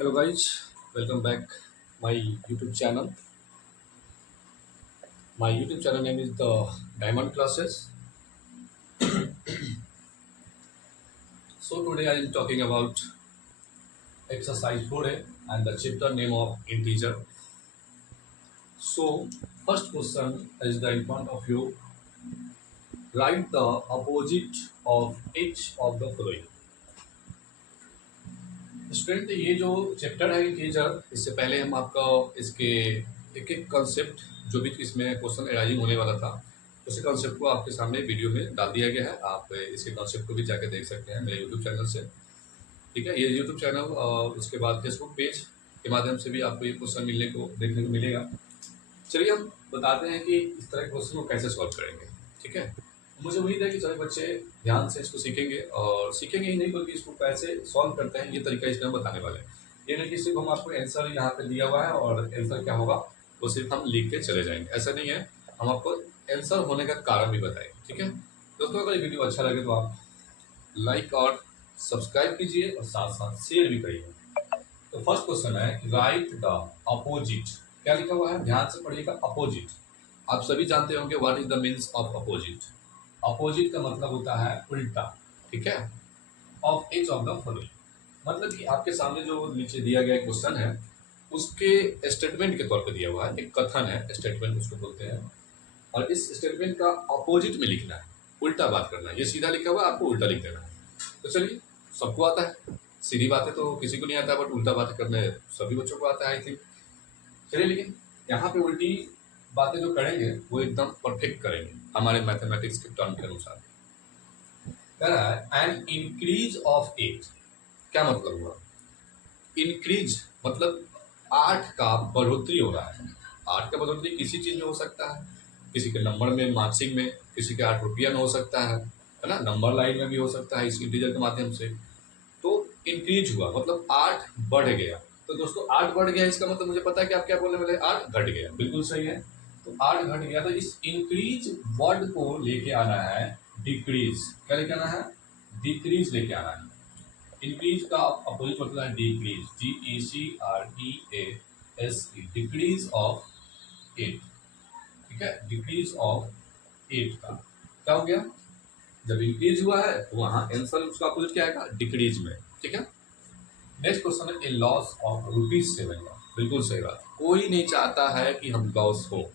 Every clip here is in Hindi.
Hello guys, welcome back my YouTube channel. My YouTube channel name is the Diamond Classes. So today I am talking about exercise 4A and the chapter name of integer. So first question is there in front of you. Write the opposite of each of the following. Student ये जो चैप्टर है इंटीजर, इससे पहले हम आपका इसके एक एक कॉन्सेप्ट जो भी इसमें क्वेश्चन एराइजिंग होने वाला था उसी कॉन्सेप्ट को आपके सामने वीडियो में डाल दिया गया है। आप इसके कॉन्सेप्ट को भी जाकर देख सकते हैं मेरे यूट्यूब चैनल से। ठीक है, ये यूट्यूब चैनल और उसके बाद फेसबुक पेज के माध्यम से भी आपको ये क्वेश्चन देखने को मिलेगा। चलिए हम बताते हैं कि इस तरह के क्वेश्चन को कैसे सॉल्व करेंगे। ठीक है, मुझे उम्मीद है कि सभी बच्चे ध्यान से इसको सीखेंगे और सीखेंगे ही नहीं बल्कि इसको कैसे सॉल्व करते हैं ये तरीका इसमें हम बताने वाले हैं। ये नहीं कि सिर्फ हम आपको आंसर यहाँ पे दिया हुआ है और आंसर क्या होगा वो सिर्फ हम लिख के चले जाएंगे, ऐसा नहीं है। हम आपको आंसर होने का कारण भी बताएंगे। ठीक है दोस्तों, अगर ये वीडियो अच्छा लगे तो आप लाइक और सब्सक्राइब कीजिए और साथ साथ शेयर भी करिए। तो फर्स्ट क्वेश्चन है राइट द अपोजिट। क्या लिखा हुआ है, ध्यान से पढ़िएगा। अपोजिट आप सभी जानते होंगे what is the means of opposite. Opposite का मतलब होता है उल्टा। ठीक है, of H of the following मतलब कि आपके सामने जो नीचे दिया गया क्वेश्चन है उसके स्टेटमेंट के तौर पे दिया हुआ है, एक कथन है, स्टेटमेंट उसको बोलते हैं। और इस स्टेटमेंट का अपोजिट में लिखना है, उल्टा बात करना है। ये सीधा लिखा हुआ है, आपको उल्टा लिख देना है। तो चलिए, सबको आता है, सीधी बातें तो किसी को नहीं आता, बट उल्टा बातें करने सभी बच्चों को आता है आई थिंक। चलिए, लेकिन यहाँ पे उल्टी बातें जो करेंगे वो एकदम परफेक्ट करेंगे हमारे मैथमेटिक्स के टर्म के अनुसार। कह रहा है एन इंक्रीज ऑफ 8। क्या मतलब हुआ, इंक्रीज मतलब 8 का बढ़ोतरी हो रहा है। 8 का बढ़ोतरी किसी चीज में हो सकता है, किसी के नंबर में, मार्क्सिंग में, किसी के 8 रुपया में हो सकता है ना, नंबर लाइन में भी हो सकता है इस इंटीजर के माध्यम से। तो इंक्रीज हुआ मतलब 8 बढ़ गया। तो दोस्तों 8 बढ़ गया इसका मतलब मुझे पता है कि आप क्या बोलने वाले, 8 घट गया। बिल्कुल सही है। तो 8 घट गया, तो इस इंक्रीज वर्ड को लेके आना है डिक्रीज। क्या लेके आना है, डिक्रीज लेके आना है। इंक्रीज का अपोजिट मतलब है डिक्रीज, DECREASE, डिक्रीज ऑफ 8। ठीक है, डिक्रीज ऑफ 8 का क्या हो गया, जब इंक्रीज हुआ है तो वहां आंसर उसका अपोजिट क्या आएगा, डिक्रीज में। ठीक है, नेक्स्ट क्वेश्चन है ए लॉस ऑफ ₹7। बिल्कुल सही बात, कोई नहीं चाहता है कि हम लॉस हो,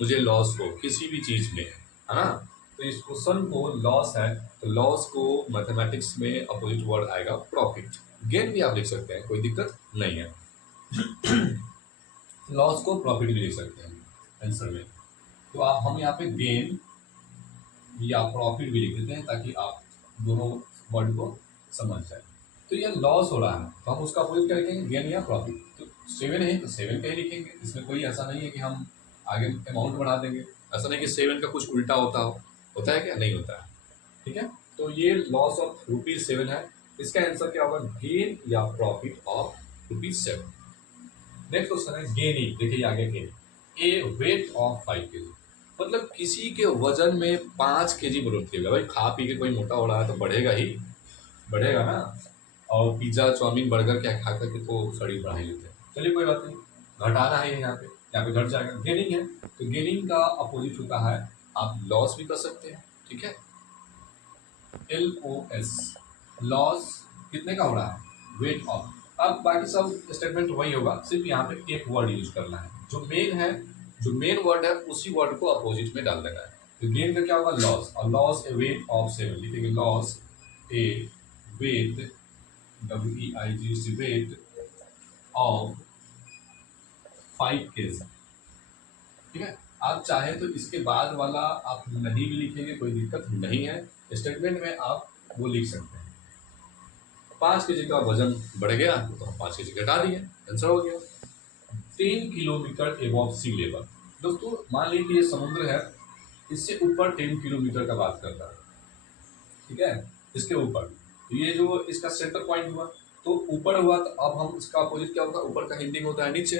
मुझे लॉस हो किसी भी चीज में, है ना। तो इस क्वेश्चन को लॉस है, तो लॉस को मैथमेटिक्स में अपोजिट वर्ड आएगा प्रॉफिट। गेन भी आप लिख सकते हैं, कोई दिक्कत नहीं है। लॉस को प्रॉफिट भी लिख सकते हैं आंसर में। तो आप हम यहाँ पे गेन या प्रॉफिट भी लिख देते हैं ताकि आप दोनों वर्ड को समझ जाए। तो ये लॉस हो रहा है तो हम उसका अपोजिट क्या लिखेंगे, गेन या प्रॉफिट। तो 7 है तो 7 का ही लिखेंगे, इसमें कोई ऐसा नहीं है कि हम आगे अमाउंट बढ़ा देंगे। ऐसा नहीं कि 7 का कुछ उल्टा होता हो, होता है क्या, नहीं होता है। ठीक है, तो ये लॉस ऑफ ₹7 है, इसका आंसर क्या होगा, गेन या प्रॉफिट ऑफ ₹7। नेक्स्ट क्वेश्चन है गेनिंग। देखिए आगे gaining A wait of 5 kg मतलब किसी के वजन में 5 kg बढ़ोतरी होगा। भाई खा पी के कोई मोटा हो रहा है तो बढ़ेगा ही, बढ़ेगा ना। और पिज्जा चाउमीन बर्गर क्या खा करके तो शरीर बढ़ा ही लेते हैं। चलिए कोई बात नहीं, घटाना है यहाँ पे घट जाएगा। गेनिंग है तो गेनिंग का अपोजिट होता है, आप लॉस भी कर सकते हैं। ठीक है, LOS, लॉस कितने का हो रहा है, वेट ऑफ। अब बाकी सब स्टेटमेंट वही होगा, सिर्फ यहाँ पे एक वर्ड यूज करना है, जो मेन है, जो मेन वर्ड है उसी वर्ड को अपोजिट में डाल देना है। तो गेन का क्या होगा, लॉस, और लॉस ए वेट ऑफ 7 लिखेंगे, loss a weight, WEIGC, weight of 5 kg। ठीक है, आप चाहे तो इसके बाद वाला आप नहीं भी लिखेंगे, कोई दिक्कत नहीं है। स्टेटमेंट में आप वो लिख सकते हैं। 5 kg का वजन बढ़ गया तो हम 5 kg घटा दिए, आंसर हो गया। 10 किलोमीटर एबव सी लेवल। दोस्तों मान लीजिए ये समुद्र है, इससे ऊपर 10 किलोमीटर का बात करता है। ठीक है, इसके ऊपर, तो ये जो इसका सेंटर पॉइंट हुआ तो ऊपर हुआ, तो अब हम इसका अपोजिट क्या होगा, ऊपर का हिंदी में होता है नीचे,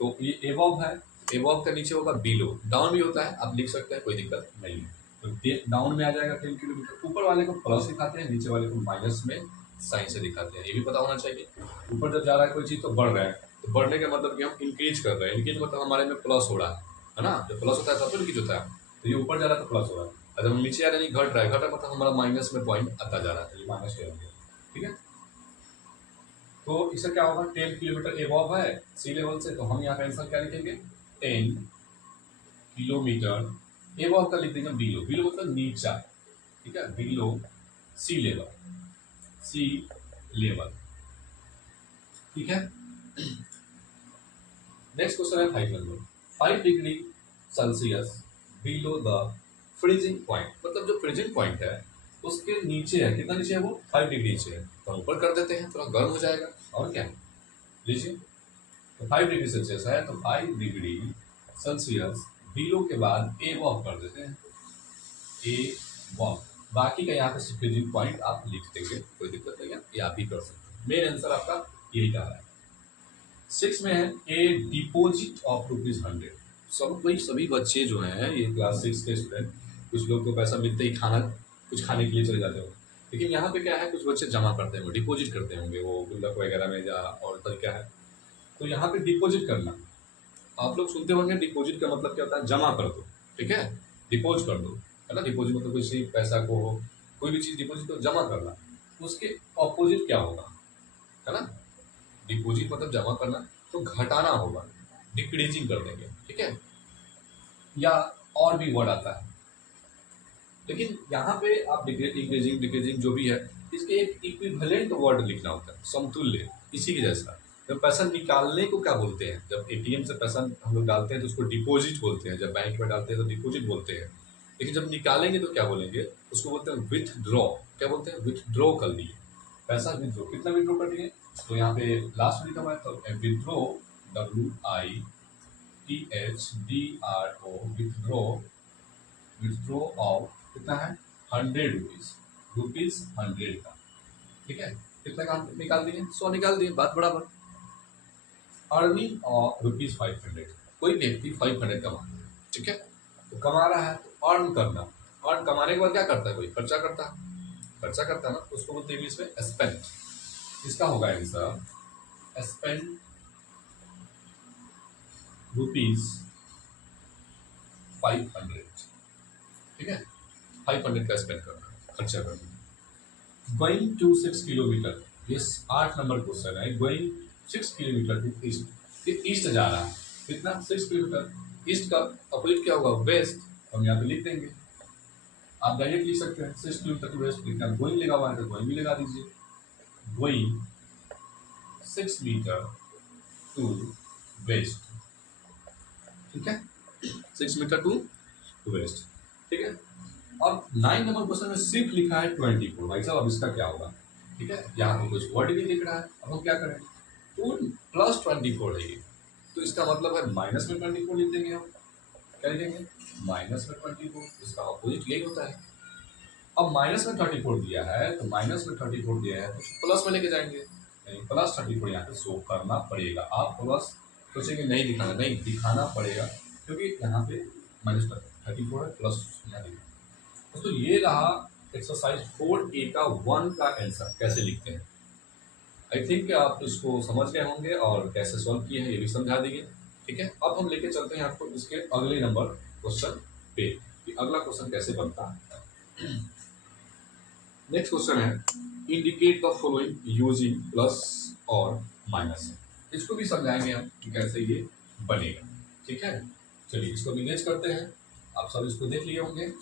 तो ये एबव है, एबव का नीचे होगा बिलो। डाउन भी होता है, आप लिख सकते हैं, कोई दिक्कत नहीं है। तो डाउन में आ जाएगा 10 किलोमीटर, ऊपर वाले को प्लस दिखाते हैं, नीचे वाले को माइनस में साइन से दिखाते हैं, ये भी पता होना चाहिए। ऊपर जब जा रहा है कोई चीज़ तो बढ़ रहा है, तो बढ़ने का मतलब कि हम इंक्रीज कर रहे हैं, इंक्रीज मतलब हमारे में प्लस हो रहा है ना, जब प्लस होता है तब तो इंक्रीज होता है। तो ये ऊपर जा रहा है तो प्लस हो रहा है, और जब हम नीचे आ रहे हैं घट रहा है, घट रहा है मतलब हमारा माइनस में पॉइंट आता जा रहा है, तो ये माइनस हो गया। ठीक है, तो इससे क्या होगा, 10 किलोमीटर एबव है सी लेवल से, तो हम यहाँ पे आंसर क्या लिखेंगे, 10 किलोमीटर एबव का लिख देंगे बिलो, बिलो मतलब नीचा। ठीक है, बिलो सी लेवल, सी लेवल। ठीक है, नेक्स्ट क्वेश्चन है 5 number, 5 degree Celsius below the freezing point, मतलब जो फ्रीजिंग पॉइंट है उसके नीचे है, कितना नीचे है वो, 5 डिग्री नीचे है, तो ऊपर कर देते हैं, थोड़ा गर्म हो जाएगा। और क्या लीजिए, तो 5 डिग्री सेल्सियस है तो 5 डिग्री सेल्सियस बिलो के बाद ए वॉक कर देते हैं, ए वॉक, बाकी का यहाँ पे फ्रीजिंग पॉइंट आप लिख देंगे, कोई दिक्कत नहीं है, ये आप भी कर सकते हैं। मेन आंसर आपका यही कहा है। 6 में है ए डिपोजिट ऑफ ₹100। सब कोई सभी बच्चे जो हैं ये क्लास 6 के स्टूडेंट, कुछ लोग को पैसा मिलते ही खाना कुछ खाने के लिए चले जाते हो, लेकिन यहाँ पे क्या है, कुछ बच्चे जमा करते हैं, डिपोजिट करते होंगे वो गुल्लक वगैरह में या और तरीका है, तो यहाँ पे डिपोजिट करना, आप लोग सुनते होंगे डिपॉजिट का मतलब क्या होता है, जमा कर दो। ठीक है, डिपोज कर दो, है ना, डिपॉजिट मतलब किसी पैसा को, कोई भी चीज़ डिपॉजिट को जमा करना, उसके ऑपोजिट क्या होगा, है ना, डिपॉजिट मतलब जमा करना, तो घटाना होगा, डिक्रीजिंग कर देंगे। ठीक है, या और भी वर्ड आता है, लेकिन यहाँ पे आप इंक्रीजिंग डिक्रीजिंग जो भी है, इसके एक इक्विवेलेंट वर्ड लिखना होता है, समतुल्य, इसी के जैसा। जब पैसा निकालने को क्या बोलते हैं, जब एटीएम से पैसा हम लोग डालते हैं तो उसको डिपॉजिट बोलते हैं, जब बैंक में डालते हैं तो डिपॉजिट बोलते हैं, लेकिन जब निकालेंगे तो क्या बोलेंगे, उसको बोलते हैं विथड्रॉ। क्या बोलते हैं, विथड्रॉ कर लिए पैसा, विथड्रॉ, कितना विथड्रॉ कर लिए, तो यहाँ पे लास्ट में लिखा हुआ है, तो withdraw, WITHDRO, withdraw, withdraw of कितना है, 100 रुपीज़, रुपीज़ 100 का। ठीक है, कितना का निकाल दिए, 100 निकाल दिए, बात बराबर। अर्निंग ऑफ ₹500, कोई व्यक्ति 500 कमा रहा है, ठीक है, तो कमा रहा है तो अर्न करना, अर्न कमाने के बाद क्या करता है, कोई खर्चा करता है, खर्चा करता है ना, तो उसको बोलते हैं इंग्लिश में स्पेंड। इसका होगा आंसर, स्पेंड ₹500। ठीक है, 500 का स्पेंड करना, खर्चा करना। गोइंग टू 6 किलोमीटर, ये 8 नंबर क्वेश्चन है, गोइंग 6 किलोमीटर टू ईस्ट, ये ईस्ट जा रहा है, कितना, 6 किलोमीटर, ईस्ट का अपोजिट क्या होगा, वेस्ट, हम यहाँ पे लिख देंगे, आप डायरेक्ट लिख सकते हैं 6 किलोमीटर टू वेस्ट, लिखना गोइंग लगा हुआ है तो गोइंग भी लगा दीजिए, गोइंग 6 मीटर टू वेस्ट। ठीक है, 6 मीटर टू वेस्ट। ठीक है, अब 9 नंबर क्वेश्चन में सिर्फ लिखा है 24, भाई साहब अब इसका क्या होगा। ठीक है, यहाँ पे कुछ वर्ड भी लिख रहा है, अब हम क्या करें, तो प्लस 24 है ये, तो इसका मतलब है माइनस में 24 लिख देंगे हम, क्या लिखेंगे, माइनस में 24, इसका अपोजिट यही होता है। अब माइनस में 34 दिया है, तो माइनस में 34 दिया है तो प्लस में लेके जाएंगे, यानी प्लस 34 यहाँ पे शो करना पड़ेगा। आप प्लस सोचेंगे नहीं दिखाना, नहीं दिखाना पड़ेगा, क्योंकि यहाँ पे माइनस 34 है, प्लस यहाँ दिखा। तो ये रहा एक्सरसाइज 4A का 1 का आंसर, कैसे लिखते हैं। आई थिंक आप इसको समझ गए होंगे और कैसे सॉल्व किए हैं ये भी समझा दिए। ठीक है, अब हम लेके चलते हैं आपको इसके अगले नंबर क्वेश्चन पे, कि अगला क्वेश्चन कैसे बनता है। नेक्स्ट क्वेश्चन है, indicate the following using plus और माइनस, इसको भी समझाएंगे हम कि कैसे ये बनेगा। ठीक है, चलिए इसको मैनेज करते हैं, आप सब इसको देख लिए होंगे,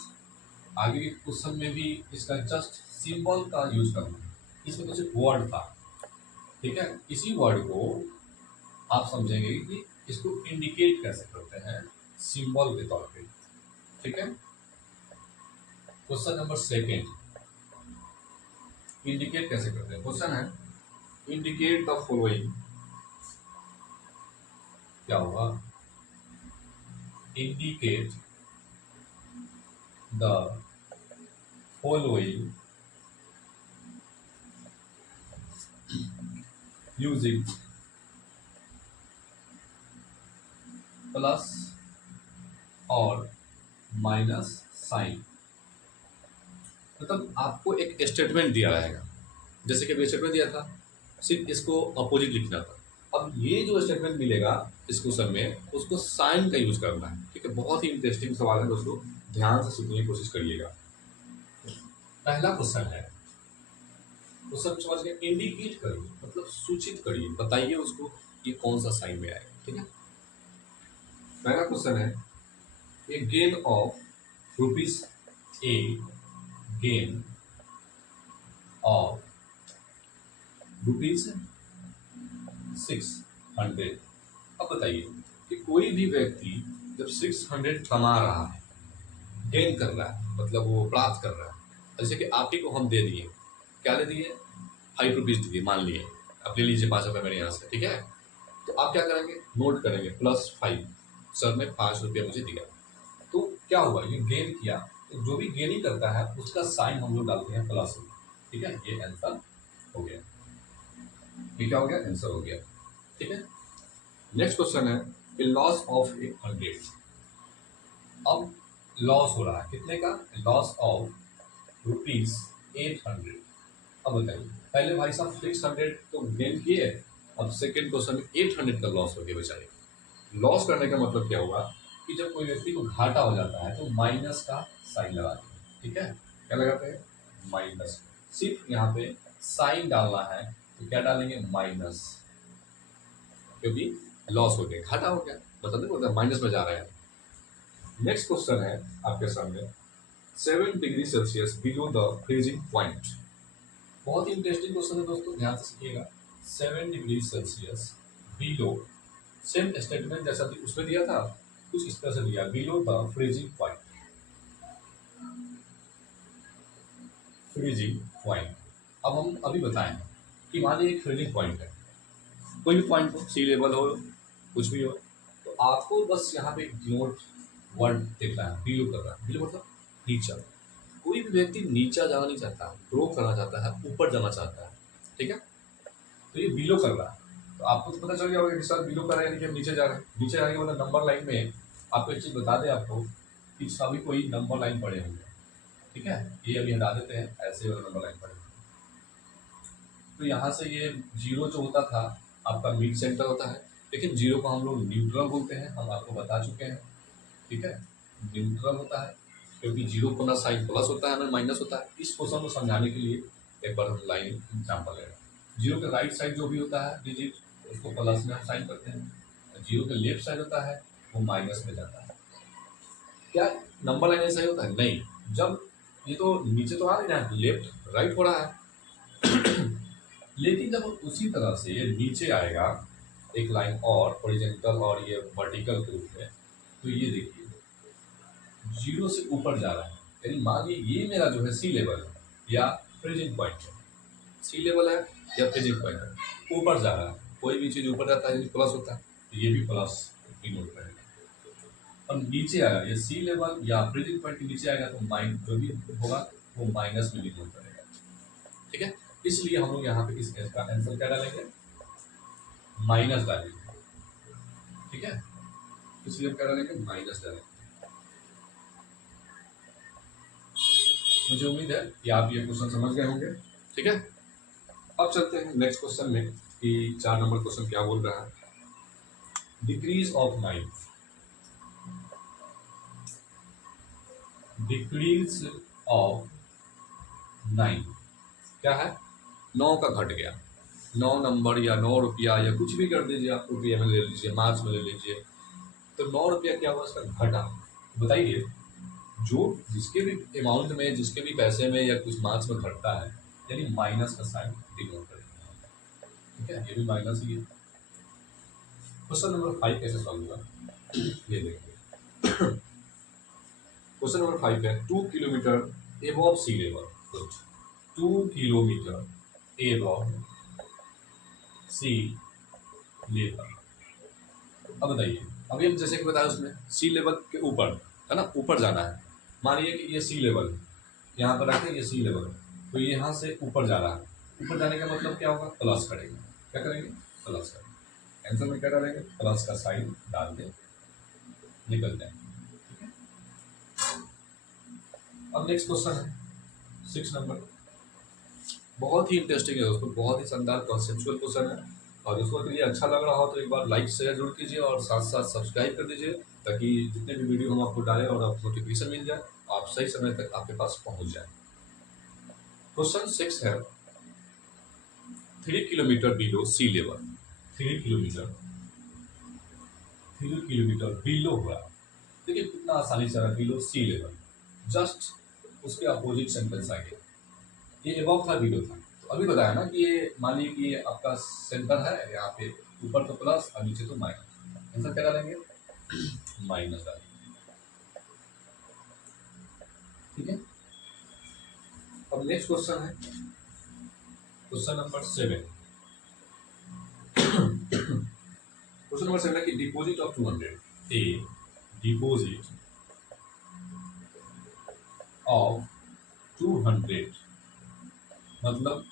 आगे के क्वेश्चन में भी इसका जस्ट सिंबल का यूज करना है, इसमें कुछ वर्ड था। ठीक है, इसी वर्ड को आप समझेंगे कि इसको इंडिकेट कैसे करते हैं सिंबल के तौर पे। ठीक है, क्वेश्चन नंबर 2, इंडिकेट कैसे करते हैं, क्वेश्चन है इंडिकेट द फॉलोइंग, क्या होगा, indicate the following using plus और माइनस साइन, मतलब आपको एक स्टेटमेंट दिया रहेगा, जैसे कि अभी स्टेटमेंट दिया था, सिर्फ इसको अपोजिट लिखना था। अब ये जो स्टेटमेंट मिलेगा इस क्वेश्चन में, उसको साइन का यूज करना है। ठीक है, बहुत ही इंटरेस्टिंग सवाल है दोस्तों, ध्यान से सुनने की कोशिश करिएगा। पहला क्वेश्चन है, क्वेश्चन समझ के इंडिकेट करिए, मतलब सूचित करिए, बताइए उसको ये कौन सा साइन में आएगा। ठीक है, पहला क्वेश्चन है, a gain of rupees, a gain of rupees 600। अब बताइए कि कोई भी व्यक्ति जब 600 कमा रहा है, गेन कर रहा है, मतलब वो प्राप्त कर रहा है, जैसे कि आप ही को हम दे दिए, क्या दे दिए, 5 रुपीज़ दे दिए, मान लिए आप ले लीजिए 5 रुपये मेरे यहाँ से। ठीक है, तो आप क्या करेंगे, नोट करेंगे +5, सर ने 5 रुपये मुझे दिया। तो क्या हुआ, ये गेन किया, तो जो भी गेनिंग करता है उसका साइन हम लोग डालते हैं प्लस। ठीक है, ये आंसर हो गया, ये क्या हो गया, आंसर हो गया। ठीक है, नेक्स्ट क्वेश्चन है, ए लॉस ऑफ 100। अब लॉस हो रहा है कितने का, लॉस ऑफ ₹800। अब बताइए, पहले भाई साहब 600 तो गेन किए, अब सेकेंड क्वेश्चन में 800 का लॉस हो गया बेचारे। लॉस करने का मतलब क्या हुआ कि जब कोई व्यक्ति को घाटा हो जाता है तो माइनस का साइन लगाते हैं। ठीक है, क्या लगाते हैं, माइनस। सिर्फ यहाँ पे साइन डालना है, तो क्या डालेंगे, माइनस, क्योंकि लॉस हो गया, घाटा हो गया, मतलब नहीं होता, माइनस में जा रहे हैं। नेक्स्ट क्वेश्चन है आपके सामने, 7 degree Celsius below the freezing point. बहुत ही इंटरेस्टिंग क्वेश्चन है दोस्तों, ध्यान से सीखिएगा। 7 degree Celsius below, same statement जैसा उसमें दिया था, कुछ इस तरह से दिया, below the freezing point. Freezing point, अब हम अभी बताएं कि मान लीजिए एक फ्रीजिंग पॉइंट है, कोई भी पॉइंट हो, सी लेवल हो, कुछ भी हो, तो आपको बस यहाँ पे नोट वर्ड देखना है, बिलो कर रहा है, बिलो मतलब नीचा। कोई भी व्यक्ति नीचा जाना नहीं चाहता, ग्रो करना चाहता है, ऊपर जाना चाहता है। ठीक है, तो ये बिलो कर रहा है, तो आपको तो पता चल गया होगा कि सर बिलो कर रहे हैं कि हम नीचे जा रहे हैं। नीचे जाने के मतलब नंबर लाइन में आपको एक चीज़ बता दें आपको कि सभी कोई नंबर लाइन पड़े होंगे। ठीक है, ये अभी हटा देते हैं, ऐसे वाला नंबर लाइन पड़े। तो यहाँ से ये 0 जो होता था आपका मिड सेंटर होता है, लेकिन 0 को हम लोग न्यूट्रल बोलते हैं, हम आपको बता चुके हैं। ठीक है, न्यूट्रल होता है क्योंकि 0 को ना साइन प्लस होता है ना माइनस होता है। इस क्वेश्चन को समझाने के लिए एक बार हम लाइन एग्जाम्पल ले रहे हैं। 0 के राइट साइड जो भी होता है डिजिट, उसको प्लस में हम साइन करते हैं, 0 के लेफ्ट साइड होता है वो माइनस में जाता है। क्या नंबर लाइन ऐसा ही होता है, नहीं, जब ये तो नीचे तो आ रही है, लेफ्ट राइट हो रहा है लेकिन जब उसी तरह से ये नीचे आएगा एक लाइन और हॉरिजॉन्टल और ये वर्टिकल के रूप में, तो ये देखिए 0 से ऊपर जा रहा है, यानी मान लीजिए ये मेरा जो है सी लेवल है या फ्रीजिंग पॉइंट है, सी लेवल है या फ्रीजिंग पॉइंट है, ऊपर जा रहा है। कोई भी चीज़ ऊपर जाता है प्लस होता है, तो ये भी प्लस डिनोट करेगा। और नीचे आएगा ये सी लेवल या फ्रीजिंग पॉइंट के नीचे आएगा तो माइनस जो भी होगा वो माइनस में डिनोट करेगा। ठीक है, इसलिए हम लोग यहाँ पे इस केस का आंसर क्या डालेंगे, माइनस डालेंगे। ठीक है, इसलिए हम क्या डालेंगे, माइनस डालेंगे। मुझे उम्मीद है कि आप ये क्वेश्चन समझ गए होंगे। ठीक है, अब चलते हैं नेक्स्ट क्वेश्चन में कि 4 नंबर क्वेश्चन क्या बोल रहा है, डिक्रीज ऑफ 9। डिक्रीज ऑफ 9 क्या है, 9 का घट गया, 9 नंबर या 9 रुपया या कुछ भी कर दीजिए, आप रुपये में ले लीजिए, मार्क्स में ले लीजिए, तो 9 रुपया क्या हुआ, उसका घटा। बताइए, जो जिसके भी अमाउंट में, जिसके भी पैसे में या कुछ मार्क्स में घटता है, यानी माइनस का साइन डिनोट करेगा। ठीक है, ये भी माइनस ही है। क्वेश्चन नंबर 5 कैसे सॉल्व होगा, ये देखिए। क्वेश्चन नंबर 5 है, 2 किलोमीटर एबव सी लेवल। गुड, 2 किलोमीटर एबव सी लेवल। अब बताइए, अभी हम जैसे कि बताया उसमें सी लेवल के ऊपर है ना, ऊपर जाना है। मानिए कि ये सी लेवल यहाँ पर रखें, ये सी लेवल, तो ये यहाँ से ऊपर जा रहा है। ऊपर जाने का मतलब क्या होगा, प्लस करेंगे। क्या करेंगे, प्लस करेंगे। आंसर में क्या डालेंगे, प्लस का साइन डाल दें, निकल जाए। ठीक है, अब नेक्स्ट क्वेश्चन है 6 नंबर, बहुत ही इंटरेस्टिंग है दोस्तों, बहुत ही शानदार कॉन्सेप्चुअल क्वेश्चन है। और दोस्तों अगर ये अच्छा लग रहा हो तो एक बार लाइक शेयर जरूर कीजिए और साथ साथ सब्सक्राइब कर दीजिए, ताकि जितने भी वीडियो हम आपको डालें और आपको नोटिफिकेशन मिल जाए, आप सही समय तक आपके पास पहुंच जाए। क्वेश्चन 6 है, 3 किलोमीटर बिलो सी लेवल। 3 किलोमीटर, 3 किलोमीटर बिलो हुआ, देखिए कितना आसानी से बिलो सी लेवल, जस्ट उसके अपोजिट सेंटेंस आ गया। ये एबव था, बिलो था। तो अभी बताया ना कि ये मान लीजिए कि ये आपका सेंटर है, यहाँ पे ऊपर तो प्लस और नीचे तो माइनस, आंसर क्या डालेंगे? माइनस डालेंगे। ठीक है, अब नेक्स्ट क्वेश्चन है, क्वेश्चन नंबर 7। क्वेश्चन नंबर 7 है कि deposit of 200, A deposit of 200, मतलब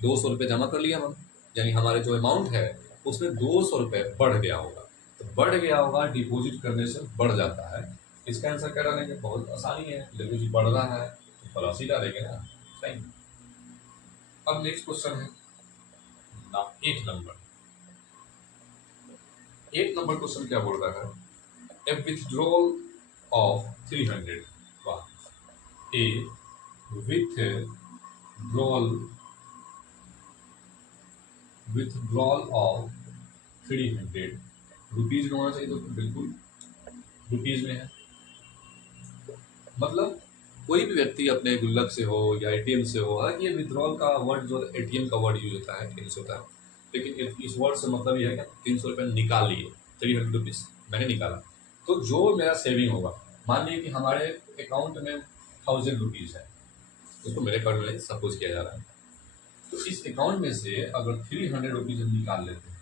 200 रुपये जमा कर लिया हम, यानी हमारे जो अमाउंट है उसमें 200 रुपये बढ़ गया होगा। तो बढ़ गया होगा, डिपॉजिट करने से बढ़ जाता है। इसका आंसर क्या डालेंगे? बहुत आसानी है, डिपॉजिट बढ़ रहा है तो प्लस ही डालेंगे ना, सही। अब नेक्स्ट क्वेश्चन है ना, 8 नंबर। 8 नंबर क्वेश्चन क्या बोल रहा है? ए विथड्रॉल ऑफ 300, वाह, ए विथड्रॉल ऑफ 300 रुपीज में होना चाहिए दोस्तों, बिल्कुल रुपीज में है। मतलब कोई भी व्यक्ति अपने गुल्लक से हो या एटीएम से हो, हालांकि ये विथड्रॉल का वर्ड जो एटीएम का वर्ड यूज होता है, एटीएम से होता है, लेकिन इस वर्ड से मतलब ये है कि 300 रुपये निकाल लिए, 300 रुपीज मैंने निकाला। तो जो मेरा सेविंग होगा, मान लीजिए कि हमारे अकाउंट में 1000 रुपीज है, उसको मेरे अकाउंट में सपोज किया जा रहा है। तो इस अकाउंट में से अगर 300 रुपीज हम निकाल लेते हैं,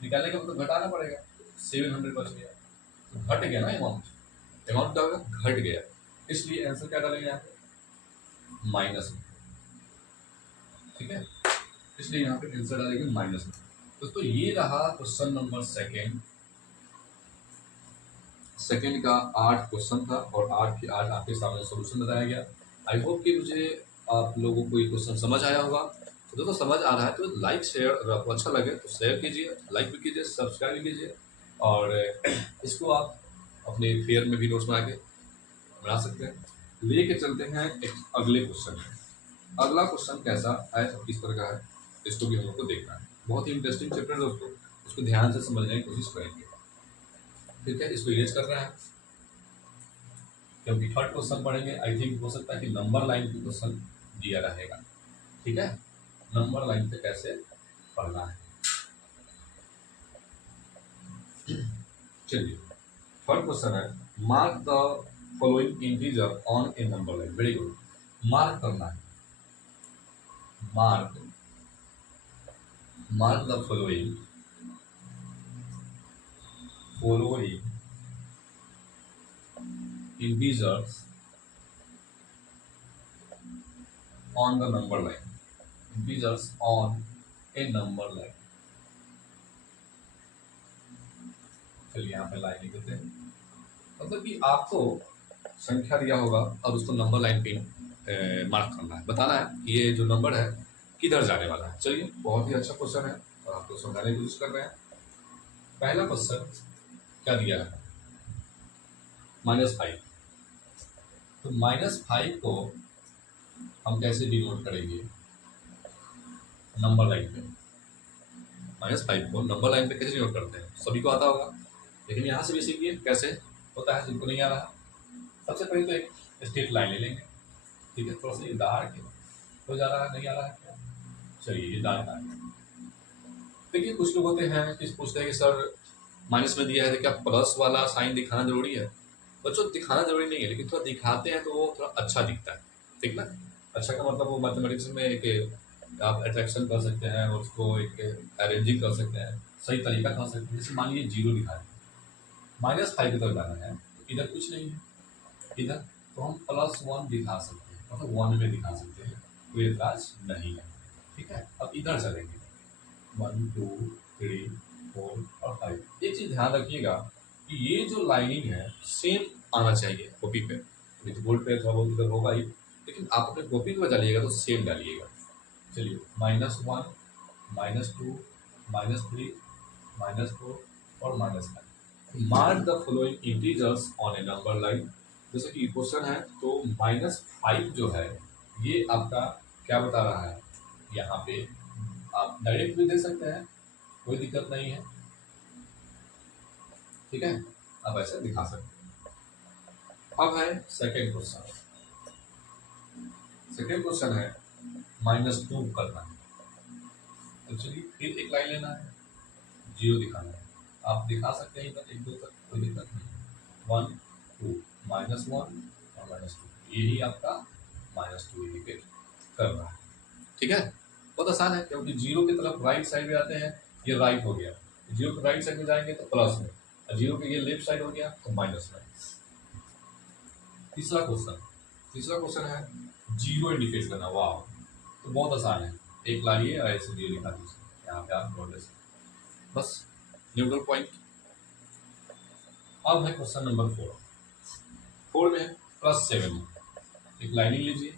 निकालने का मतलब घटाना पड़ेगा, 700 बच गया, तो घट गया ना अमाउंट, अमाउंट क्या होगा? घट गया। इसलिए आंसर क्या डालेंगे यहाँ पे? माइनस में। ठीक है, इसलिए यहाँ पे आंसर डालेंगे माइनस में। दोस्तों ये रहा क्वेश्चन नंबर सेकेंड का 8 क्वेश्चन था और 8 के 8 आपके सामने सोल्यूशन बताया गया। आई होप कि मुझे आप लोगों को ये क्वेश्चन समझ आया होगा। तो दोस्तों समझ आ रहा है तो लाइक शेयर, अगर आपको अच्छा लगे तो शेयर कीजिए, लाइक भी कीजिए, सब्सक्राइब भी कीजिए, और इसको आप अपने फेयर में भी नोट्स बना सकते हैं। लेके चलते हैं एक अगले क्वेश्चन में। अगला क्वेश्चन कैसा है और किस तरह का है, इसको भी हम लोग को देखना है। बहुत ही इंटरेस्टिंग चैप्टर दोस्तों, इसको ध्यान से समझने की कोशिश करेंगे। ठीक है, इसको इरेज कर रहे हैं क्योंकि थर्ड क्वेश्चन पढ़ेंगे। आई थिंक हो सकता है कि नंबर लाइन पे क्वेश्चन दिया रहेगा। ठीक है, नंबर लाइन पे कैसे पढ़ना है, चलिए। थर्ड क्वेश्चन है, mark the following integer on A number line. Very good, mark करना है, mark the following integers on the number line, integers on A number line. चलिए यहाँ पे लाइन लिख देते हैं, मतलब कि आपको संख्या दिया होगा और उसको नंबर लाइन पे मार्क करना है, बताना है कि ये जो नंबर है किधर जाने वाला है। चलिए, बहुत ही अच्छा क्वेश्चन है और आपको समझाने की कोशिश कर रहे हैं। पहला क्वेश्चन क्या दिया है? -5। तो -5 को हम कैसे डिनोट करेंगे? नंबर लाइन पे -5 को नंबर लाइन पे कैसे डिनोट करते हैं? सभी को आता होगा, लेकिन यहाँ से भी सीखिए कैसे होता है, जिनको नहीं आ रहा। सबसे पहले तो एक स्ट्रेट लाइन ले लेंगे। ठीक है, थोड़ा सा ये दार के हो जा रहा है, नहीं आ रहा है क्या? चलिए ये दार है। देखिए कुछ लोग होते हैं कि पूछते हैं कि सर माइनस में दिया है तो क्या प्लस वाला साइन दिखाना जरूरी है? बच्चों दिखाना जरूरी नहीं है, लेकिन थोड़ा दिखाते हैं तो वो थोड़ा अच्छा दिखता है। ठीक ना? अच्छा का मतलब वो मैथमेटिक्स में एक आप अट्रैक्शन कर सकते हैं, उसको एक अरेंजिंग कर सकते हैं, सही तरीका कर सकते हैं। जैसे मान लीजिए 0 दिखा है, -5 की तरफ जाना है, तो इधर कुछ नहीं है, इधर तो हम +1 दिखा सकते हैं, मतलब 1 में दिखा सकते हैं, कोई एतराज नहीं है। ठीक है, अब इधर चलेंगे 1 2 3 4 और 5। एक चीज ध्यान रखिएगा कि ये जो लाइनिंग है सेम आना चाहिए कॉपी पे, विथ बोल्ड पे थोड़ा बहुत इधर होगा ही, लेकिन आप अपने कॉपी में डालिएगा तो सेम डालिएगा। चलिए, -1, -2, -3, -4 और -5। Mark the following integers on A number line. जैसे कि क्वेश्चन है तो -5 जो है ये आपका क्या बता रहा है, यहाँ पे आप डायरेक्ट भी दे सकते हैं, कोई दिक्कत नहीं है, ठीक है, आप ऐसे दिखा सकते हैं। अब है सेकेंड क्वेश्चन। सेकेंड क्वेश्चन है -2 करना है। तो चलिए फिर एक लाइन लेना है, 0 दिखाना है। आप दिखा सकते हैं इधर 1 2 तक, कोई दिक्कत नहीं। 1 2 -1 और -2, यही आपका -2 इंडिकेट कर रहा है, ठीक है। बहुत आसान है, क्योंकि 0 की तरफ राइट साइड में आते हैं, ये राइट हो गया। 0 के राइट साइड में जाएंगे तो प्लस में, और 0 के ये लेफ्ट साइड हो गया तो माइनस में। तीसरा क्वेश्चन है 0 इंडिकेट करना। वाह, तो बहुत आसान है, एक लाइए और ऐसे 0 लिखा दीजिए यहाँ पे आप नोट, बस न्यूट्रल पॉइंट। अब है क्वेश्चन नंबर 4 में +7, एक लाइनिंग लीजिए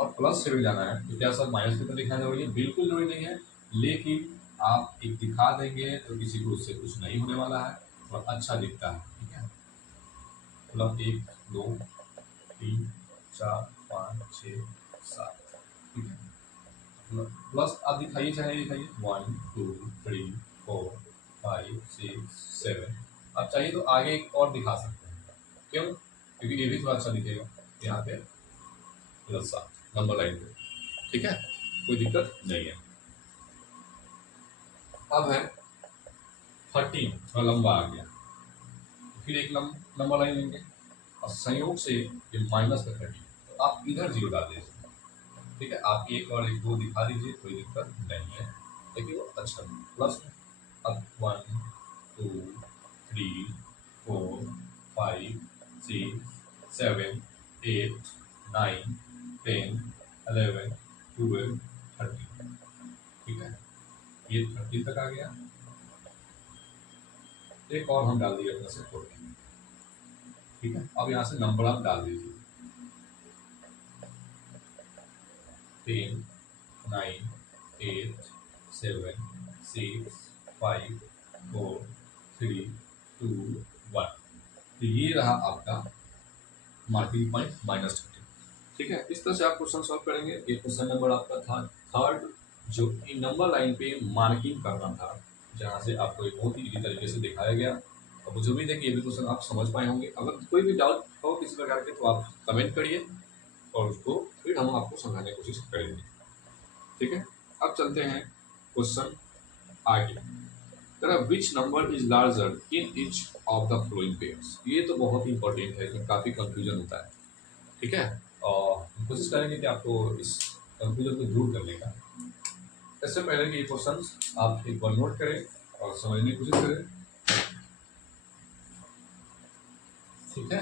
और +7 जाना है। तो क्या सब माइनस की तरह लिखना जरूरी है? बिल्कुल जरूरी नहीं है, लेकिन आप एक दिखा देंगे तो किसी को उससे कुछ नहीं होने वाला है और अच्छा दिखता है, ठीक है। मतलब 1 2 3 4 5 6 7, ठीक है। प्लस आप दिखाइए, चाहे दिखाइए 1 2 3 4 5 6 7। आप चाहिए तो आगे एक और दिखा सकते हैं, क्यों? क्योंकि ये भी थोड़ा अच्छा दिखेगा यहाँ पे +7 नंबर लाइन पे, ठीक है, कोई दिक्कत नहीं है। अब है 13, थोड़ा लंबा आ गया, फिर एक लंबा लाइन लेंगे और संयोग से ये माइनस का 13, तो आप इधर 0 डाल दीजिए, ठीक है। आप एक और एक 2 दिखा दीजिए, कोई दिक्कत नहीं है, लेकिन वो अच्छा प्लस। अब 1 2 3 4 5 6 7 8 9 10 11 12 13, ठीक है, ये 13 तक आ गया। एक और हम डाल दिए अपने से 14, ठीक है। अब यहाँ से नंबर आप डाल दीजिए 10 9 8 7 6 5 4 3 2 1। तो ये रहा आपका मार्किंग पॉइंट -13, ठीक है। इस तरह से आप क्वेश्चन सॉल्व करेंगे। ये क्वेश्चन नंबर आपका था थर्ड, जो इन नंबर लाइन पे मार्किंग करना था, जहाँ से आपको एक बहुत ही इजी तरीके से दिखाया गया। और मुझे उम्मीद है कि ये भी क्वेश्चन आप समझ पाए होंगे। अगर कोई भी डाउट हो किसी प्रकार के तो आप कमेंट करिए और उसको फिर हम आपको समझाने की कोशिश करेंगे, ठीक है। अब चलते हैं क्वेश्चन आगे। विच number is larger in each of the flowing pairs. ये तो बहुत ही इंपॉर्टेंट है, इसमें काफ़ी कंफ्यूजन होता है, ठीक है। और कोशिश करेंगे कि आपको इस कंफ्यूजन को दूर करने का। इससे पहले कि ये क्वेश्चन आप एक बार नोट करें और समझने की कोशिश करें, ठीक है।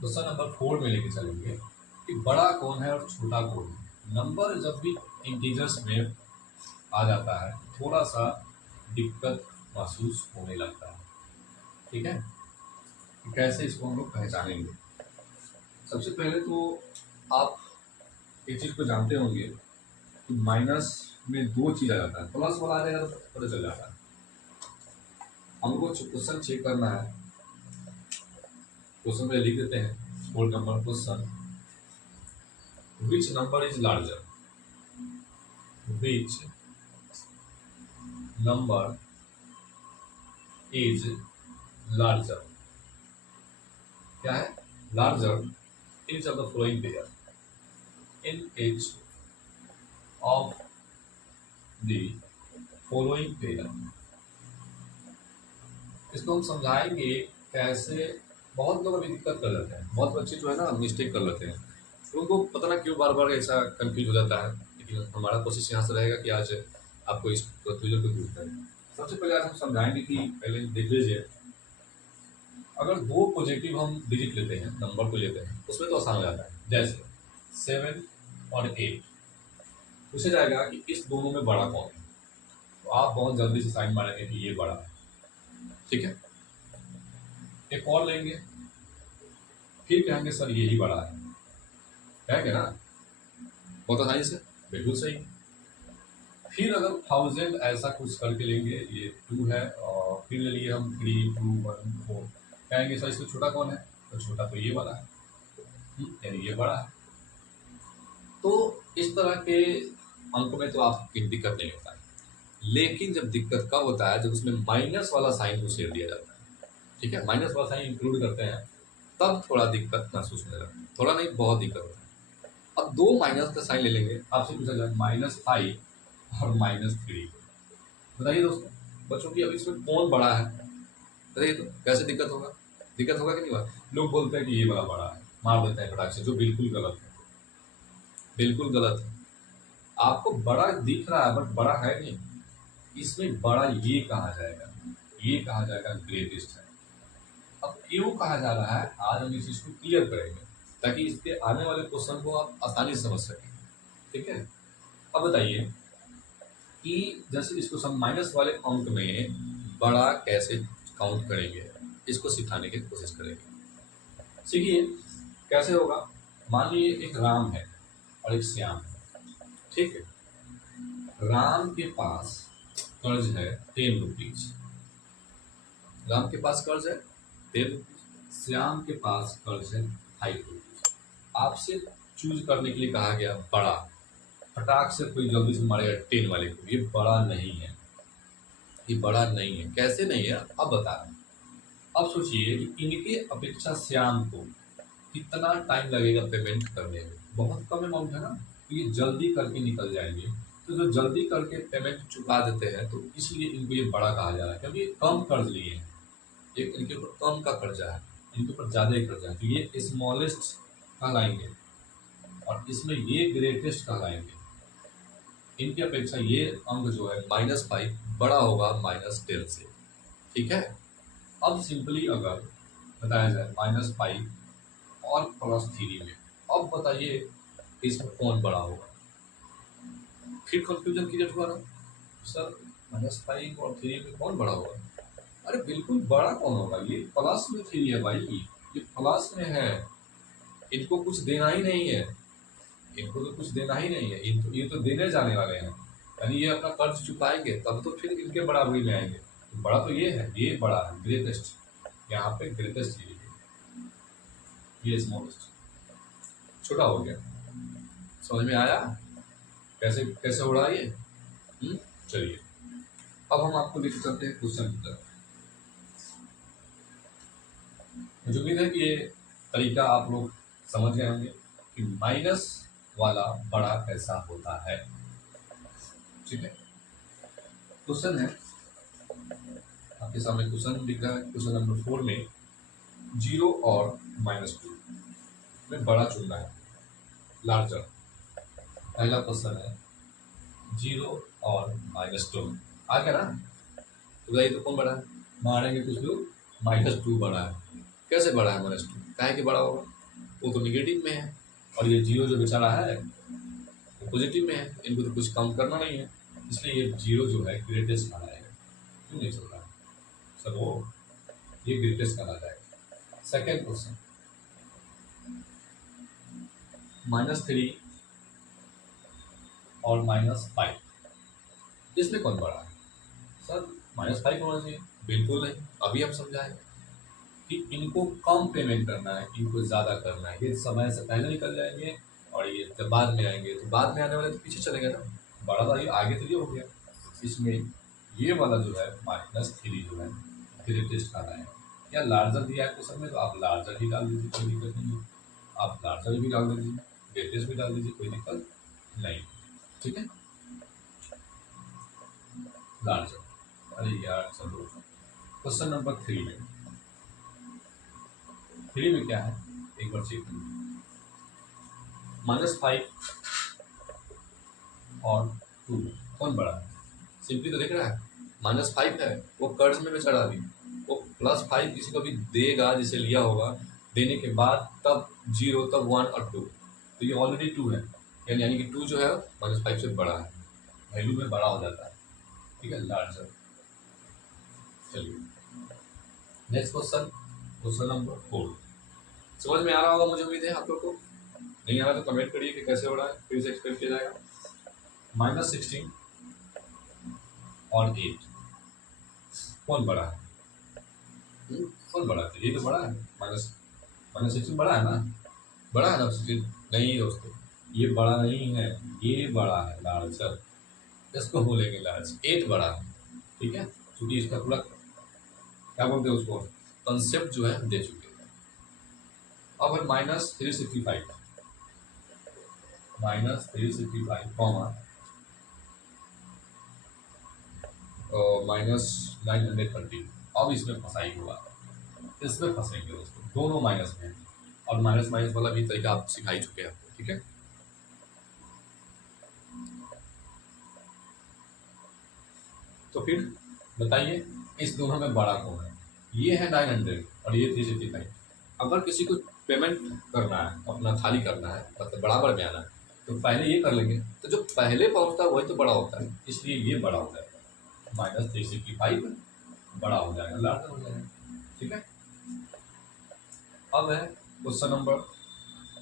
क्वेश्चन नंबर 4 में लेके चलेंगे कि बड़ा कौन है और छोटा कौन है। नंबर जब भी इंटीजर्स में आ जाता है थोड़ा सा दिक्कत महसूस होने लगता है, ठीक है। कैसे इसको हम लोग पहचानेंगे? सबसे पहले तो आप एक चीज़ को जानते होंगे कि माइनस में 2 चीज़ आ जाता है, प्लस वाला आ जाएगा तो पता चल जाता है। हमको क्वेश्चन चेक करना है, क्वेश्चन में लिख देते हैं 4 number question, which number is larger, which number is larger, क्या है? Larger in each of the flowing pair, in each of the following pair. इसको हम समझाएंगे कैसे। बहुत लोग अभी दिक्कत कर लेते हैं, बहुत बच्चे जो है ना मिस्टेक कर लेते हैं, तो उनको पता ना क्यों बार बार ऐसा कंफ्यूज हो जाता है। लेकिन हमारा कोशिश यहाँ से रहेगा कि आज आपको इस कंफ्यूजन को दूर करें। सबसे पहले आज हम समझाएंगे कि पहले देख लीजिए, अगर 2 पॉजिटिव हम डिजिट लेते हैं, नंबर को लेते हैं, उसमें तो आसान हो जाता है। जैसे 7 और 8, पूछा जाएगा कि इस दोनों में बड़ा कौन है, तो आप बहुत जल्दी से साइन मारेंगे कि ये बड़ा है, ठीक है। एक और लेंगे, फिर कहेंगे सर यही बड़ा है, है क्या ना? बहुत आसानी से, बिल्कुल सही। फिर अगर 1000 ऐसा कुछ करके लेंगे, ये 2 है और फिर ले लिए हम 3, 2, 1, 4, कहेंगे सर इसमें छोटा कौन है? तो छोटा तो ये वाला है, यानी ये बड़ा है। तो इस तरह के अंक में तो आप दिक्कत नहीं होता है, लेकिन जब दिक्कत कब होता है, जब उसमें माइनस वाला साइन को शेयर दिया जाता है, ठीक है, माइनस वाला साइन इंक्लूड करते हैं, तब थोड़ा दिक्कत महसूस होने लगता है, थोड़ा नहीं बहुत दिक्कत होता है। अब 2 माइनस का साइन ले लेंगे, आपसे पूछा जाए -5 और -3, बताइए दोस्तों, बच्चों की अब इसमें कौन बड़ा है? बताइए तो कैसे दिक्कत होगा? दिक्कत होगा कि नहीं होगा? लोग बोलते हैं कि ये वाला बड़ा है, मार देते हैं फटाक से, जो बिल्कुल गलत है, बिल्कुल गलत है। आपको बड़ा दिख रहा है बट बड़ा है नहीं, इसमें बड़ा ये कहा जाएगा, ये कहा जाएगा ग्रेटेस्ट है। अब क्यों कहा जा रहा है, आज हम इस चीज को क्लियर करेंगे ताकि इसके आने वाले क्वेश्चन को आप आसानी से समझ सकें, ठीक है। अब बताइए कि जैसे इसको हम माइनस वाले अंक में बड़ा कैसे काउंट करेंगे, इसको सिखाने की कोशिश करेंगे। सीखिए कैसे होगा। मान लीजिए एक राम है और एक श्याम है, ठीक है। राम के पास कर्ज है 10 रुपीज, राम के पास कर्ज है 10 रुपीज, श्याम के पास कर्ज है 5 रुपीज। आपसे चूज करने के लिए कहा गया बड़ा, फटाक से कोई जल्दी से मारेगा 10 वाले को, ये बड़ा नहीं है, ये बड़ा नहीं है। कैसे नहीं है अब बता रहे हैं। अब सोचिए कि इनके अपेक्षा श्याम को कितना टाइम लगेगा पेमेंट करने में, बहुत कम अमाउंट है ना, तो ये जल्दी करके निकल जाएंगे। तो जो जल्दी करके पेमेंट चुका देते हैं तो इसलिए इनको ये बड़ा कहा जा रहा है, क्योंकि ये कम कर्ज लिए हैं, एक इनके ऊपर कम का कर्जा है, इनके ऊपर ज़्यादा ही कर्जा है, तो ये स्मॉलेस्ट कहलाएंगे और इसमें ये ग्रेटेस्ट कहलाएंगे। इनकी अपेक्षा ये अंक जो है -5 बड़ा होगा -10 से, ठीक है। अब सिंपली अगर बताया जाए -5 और +3 में, अब बताइए इसमें कौन बड़ा होगा? फिर कंफ्यूजन क्रिएट हुआ ना सर, -5 और 3 में कौन बड़ा होगा? अरे बिल्कुल बड़ा कौन होगा, ये प्लस में 3 है भाई, ये प्लस में है, इनको कुछ देना ही नहीं है, इनको तो कुछ देना ही नहीं है, ये तो देने जाने वाले हैं, यानी ये अपना कर्ज चुकाएंगे तब तो फिर इनके बराबरी में आएंगे। तो बड़ा तो ये है, ये बड़ा है ग्रेटेस्ट, यहाँ पे ग्रेटेस्ट ये स्मॉलेस्ट, छोटा हो गया। समझ में आया कैसे कैसे हो रहा है ये? चलिए अब हम आपको लेकर चलते हैं क्वेश्चन की तरफ। मुझे उम्मीद है कि ये तरीका आप लोग समझ गए होंगे कि माइनस वाला बड़ा कैसा होता है, ठीक है। क्वेश्चन है आपके सामने, क्वेश्चन दिख रहा है, क्वेश्चन नंबर 4 में 0 और -2 में बड़ा चुनना है, लार्जर। पहला क्वेश्चन है 0 और -2 आ गया ना, तो बताइए तो कौन बड़ा है? मारेंगे कुछ लोग, -2 बड़ा है। कैसे बड़ा है -2? काहे कि बड़ा होगा, वो तो निगेटिव में है और ये 0 जो बेचारा है वो पॉजिटिव में है, इनको तो कुछ काउंट करना नहीं है, इसलिए ये 0 जो है ग्रेटेस्ट माना जाएगा। क्यों नहीं चल रहा है सर, वो ये ग्रेटेस्ट माना जाएगा। सेकेंड क्वेश्चन -3 और -5, इसमें कौन बड़ा है? सर -5 होना चाहिए, बिल्कुल नहीं, अभी हम समझाएंगे कि इनको कम पेमेंट करना है, इनको ज़्यादा करना है, ये समय से पहले निकल जाएंगे और ये जब बाद में आएंगे तो बाद में आने वाले तो पीछे चलेंगे ना, बड़ा था ये आगे तो ये हो गया। इसमें ये वाला जो है -3 जो है ग्रेटेस्ट खाना है, या लार्जर दिया है क्वेश्चन में तो आप लार्जर ही डाल दीजिए, कोई दिक्कत नहीं है, आप लार्जर भी डाल दीजिए, ग्रेटेस्ट भी डाल दीजिए, कोई दिक्कत नहीं, ठीक है। लार्जर, अरे यार चलो क्वेश्चन नंबर 3 में, 3 में क्या है एक बार चेक करिए। -5 और 2 कौन बड़ा है? सिंपली तो देख रहा है, -5 है वो कर्ज में बेचारा, अभी वो +5 किसी को भी देगा जिसे लिया होगा, देने के बाद तब 0 तब 1 और 2, तो ये ऑलरेडी 2 है, यानी कि 2 जो है -5 से बड़ा है, वैल्यू में बड़ा हो जाता है, ठीक है, लार्जर। चलिए नेक्स्ट क्वेश्चन, क्वेश्चन नंबर 4। समझ में आ रहा होगा मुझे उम्मीद है आप लोग को, नहीं आ रहा तो कमेंट करिए कि कैसे हो रहा है, फिर से एक्सप्लेन किया जाएगा। -16 और 8 कौन बड़ा है? कौन बड़ा है? ये तो बड़ा है। -16 बड़ा है ना, बड़ा है ना 16? नहीं दोस्तों, ये बड़ा नहीं है, ये बड़ा है, लार्जर, इसको बोलेंगे लार्ज। 8 बड़ा है, ठीक है, क्योंकि इसका पूरा क्या बोलते हैं उसको, कंसेप्ट जो है हम दे चुके हैं। अब है -365 कॉमा -930। अब इसमें फंसाई हुआ, इसमें फंसेंगे दोस्तों, दोनों माइनस में, और माइनस माइनस वाला भी तरीका आप सिखा ही चुके हैं आपको, ठीक है। तो फिर बताइए इस दोनों में बड़ा कौन है? ये है 900 और ये 365। अगर किसी को पेमेंट करना है, अपना खाली करना है, मतलब बराबर में आना है, तो पहले ये कर लेंगे, तो जो पहले पहुंचता है वही तो बड़ा होता है, इसलिए ये बड़ा हो जाएगा। -365 बड़ा हो जाएगा, लार्जर हो जाएगा, ठीक है। अब है क्वेश्चन नंबर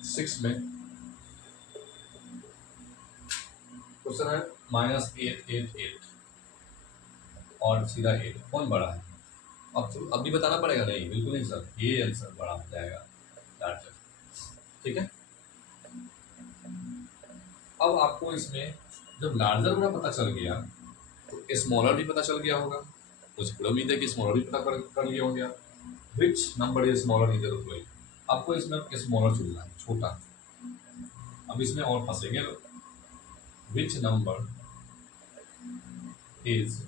6 में, क्वेश्चन है -888 और सीधा 8 कौन बड़ा है? अब भी बताना पड़ेगा? नहीं, बिल्कुल नहीं सर, ये आंसर बड़ा हो जाएगा, लार्जर, ठीक है। अब आपको इसमें जब लार्जर का पता चल गया तो स्मॉलर भी पता चल गया होगा, मुझे पूरा उम्मीद है कि स्मॉलर भी पता कर लिया होंगे आप। विच number is smaller in the flowing? आपको इसमें स्मॉलर चुनना है, छोटा। अब इसमें और फंसेंगे लोग। Which number is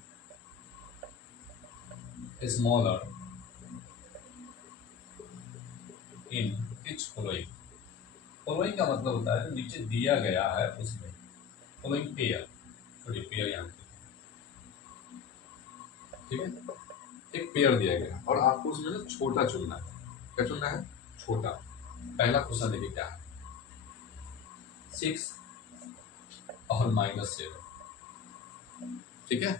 smaller in which flowing? Flowing का मतलब होता है नीचे दिया गया है उसमें, फ्लोइंग पेयर, छोटी पेयर यहाँ पे, ठीक है, एक पेयर दिया गया और आपको उसमें ना छोटा चुनना है। क्या चुनना है? छोटा। पहला क्वेश्चन देखिए क्या है, 6 और -7, ठीक है।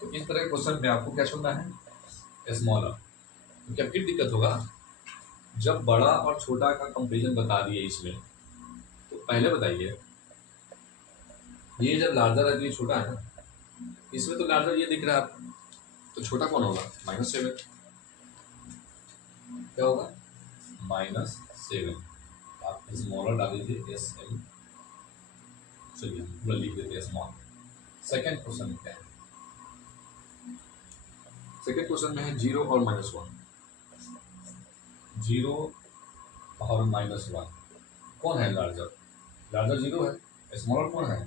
तो इस तरह के क्वेश्चन में आपको क्या चुनना है? स्मॉलर। तो क्या फिर दिक्कत होगा? जब बड़ा और छोटा का कंपेरिजन बता दिए इसमें, तो पहले बताइए ये जब लार्जर है तो ये छोटा है ना, इसमें तो लार्जर ये दिख रहा है, तो छोटा कौन होगा? -7। क्या होगा? -7। आप स्मॉलर डाल दीजिए, SM, चलिए पूरा लिख देते हैं स्मॉल। सेकेंड क्वेश्चन क्या है? सेकेंड क्वेश्चन में है 0 और -1। 0 और -1 कौन है लार्जर? लार्जर 0 है, स्मॉलर कौन है?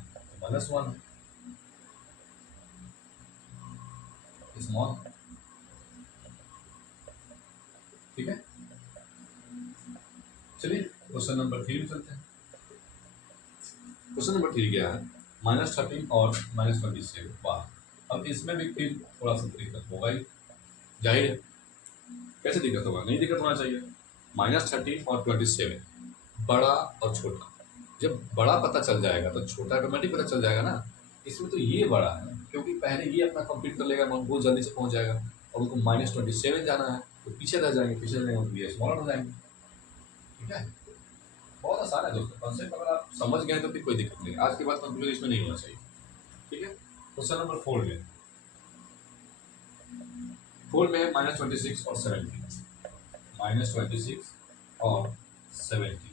-1 है, स्मॉल, ठीक है। चलिए क्वेश्चन नंबर 3 में चलते हैं। क्वेश्चन नंबर 3 क्या है? -13 और -27। वाह, अब इसमें भी फिर थोड़ा सा दिक्कत होगा ही, जाहिर है। कैसे दिक्कत होगा? नहीं दिक्कत होना चाहिए। -13 और 27, बड़ा और छोटा। जब बड़ा पता चल जाएगा तो छोटा ऑटोमेटिक पता चल जाएगा ना। इसमें तो ये बड़ा है क्योंकि पहले ये अपना कंप्लीट कर लेगा, बहुत जल्दी से पहुंच जाएगा, और उनको -27 जाना है तो पीछे रह जाएंगे, पीछे रह जाएंगे तो ये स्मॉलर हो जाएंगे, ठीक है। बहुत आसान है दोस्तों, कॉन्सेप्ट अगर आप समझ गए तो फिर कोई दिक्कत नहीं। आज के बाद कंफ्यूजन इसमें नहीं होना चाहिए, ठीक है। क्वेश्चन नंबर 4 में, 4 में है -26 और 17। -26 और 17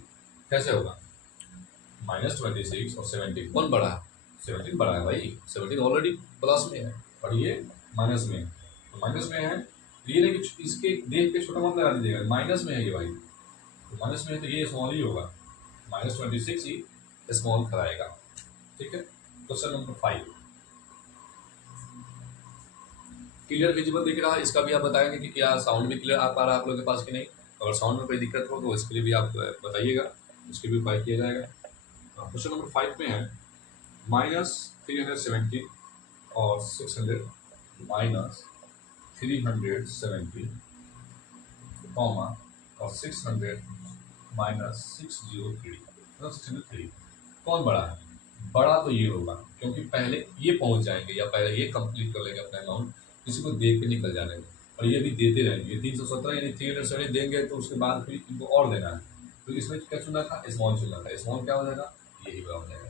कैसे होगा? -26 और 17 कौन बड़ा है? 17 बड़ा है भाई, 17 ऑलरेडी प्लस में है और ये माइनस में है। तो माइनस में है तो ये नहीं कि इसके देख के छोटा मत लगा दीजिएगा, माइनस में है ये भाई, तो माइनस में है तो ये स्मॉल ही होगा, -26 ही स्मॉल कराएगा, ठीक है। क्वेश्चन नंबर 5, क्लियर विजिबल दिख रहा है? इसका भी आप बताएंगे कि क्या साउंड भी क्लियर आ पा रहा है आप लोगों के पास कि नहीं। अगर साउंड में कोई दिक्कत हो तो इसके लिए भी आप बताइएगा, उसके भी उपाय किया जाएगा। क्वेश्चन नंबर 5 में है -370 और 600, -370 कॉमा और 600 -603, मतलब 603 कौन बड़ा है? बड़ा तो ये होगा क्योंकि पहले ये पहुंच जाएंगे या पहले ये कंप्लीट कर लेंगे अपना अमाउंट, किसी को देख के निकल जाने में, और ये भी देते रहेंगे। 317 यानी 370 देंगे तो उसके बाद फिर इनको और देना है, तो इसमें क्या चुना था, स्मॉल चुना था, स्मॉल क्या हो जाएगा, यही बड़ा हो जाएगा।